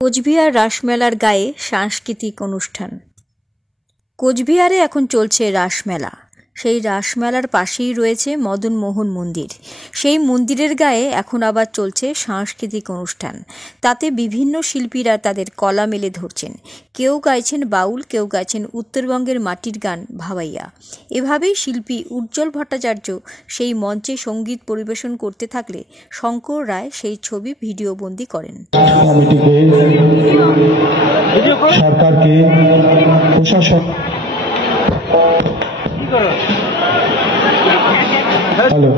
কোচবিহার রাসমেলার গায়ে সাংস্কৃতিক অনুষ্ঠান। কোচবিহারে এখন চলছে রাসমেলা। সেই রাসমেলার পাশেই রয়েছে মদন মোহন মন্দির। সেই মন্দিরের গায়ে এখন আবার চলছে সাংস্কৃতিক অনুষ্ঠান। তাতে বিভিন্ন শিল্পীরা তাদের কলা মেলে ধরছেন। কেউ গাইছেন বাউল, কেউ গাইছেন উত্তরবঙ্গের মাটির গান ভাওয়াইয়া। এভাবেই শিল্পী উজ্জ্বল ভট্টাচার্য সেই মঞ্চে সঙ্গীত পরিবেশন করতে থাকলে শঙ্কর রায় সেই ছবি ভিডিওবন্দি করেন। সরকারকে, প্রশাসন, হ্যালো,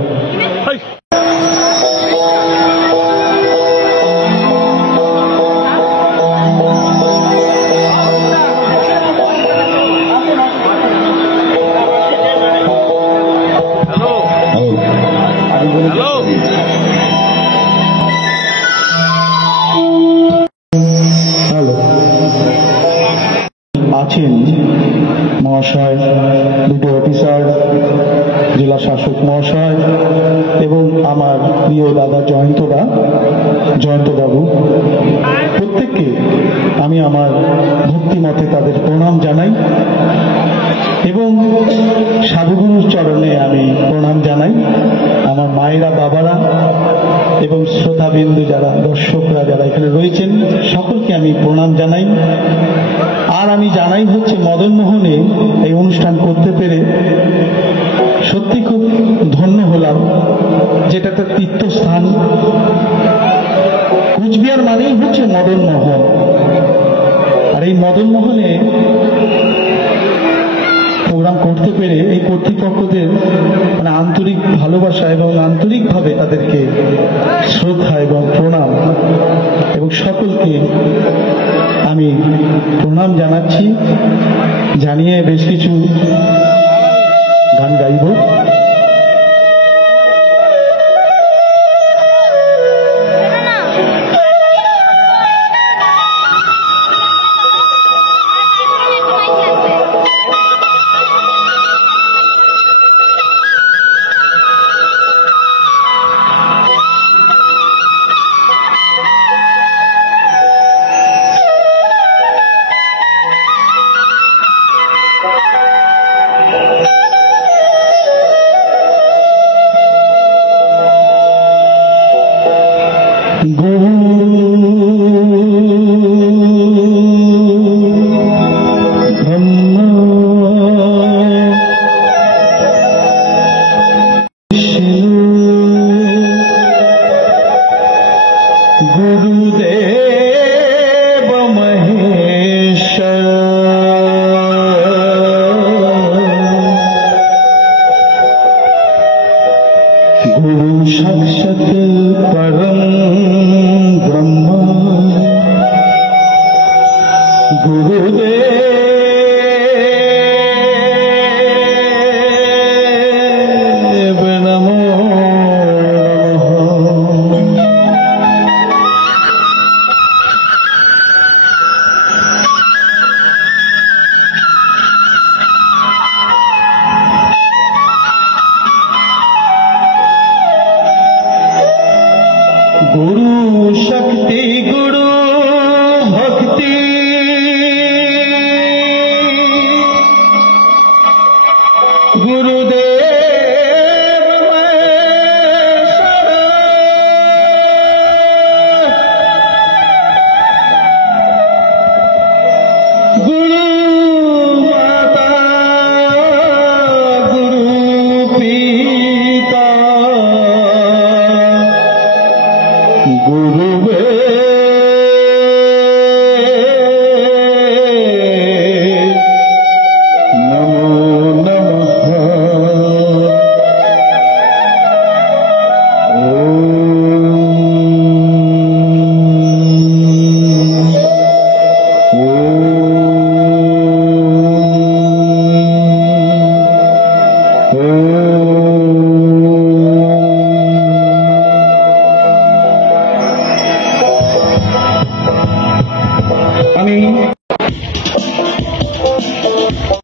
আছেন মহাশয়, দুটো অফিসার, জেলা শাসক মহাশয় এবং আমার প্রিয় দাদা জয়ন্তবাবু, প্রত্যেককে আমি আমার ভক্তি মতে তাদের প্রণাম জানাই এবং সাধুগুরুর চরণে আমি প্রণাম জানাই। আমার মায়েরা, বাবারা এবং শ্রোতাবিন্দু যারা, দর্শকরা যারা এখানে রয়েছেন, সকলকে আমি প্রণাম জানাই। আর আমি জানাই হচ্ছে মদন মোহনে এই অনুষ্ঠান করতে পেরে সত্যি খুব ধন্য হলাম, যেটা তার তীর্থস্থান। কুচবিহার মানেই হচ্ছে মদন মোহন, আর এই মদন মোহনে প্রোগ্রাম করতে পেরে এই কর্তৃপক্ষদের মানে আন্তরিক ভালোবাসা এবং আন্তরিকভাবে তাদেরকে শ্রদ্ধা এবং প্রণাম, এবং সকলকে আমি প্রণাম জানাচ্ছি। জানিয়ে বেশ কিছু গান গাইব। गुरुदेव महेश्वर गुरु साक्षात् परम ब्रह्म गुरुदेव नमो गुरु शक्ति गुरु भक्ति गुरुदेव महेश्वर गुरु माता गुरु पिता गुरुदेव नमो नमः। ओम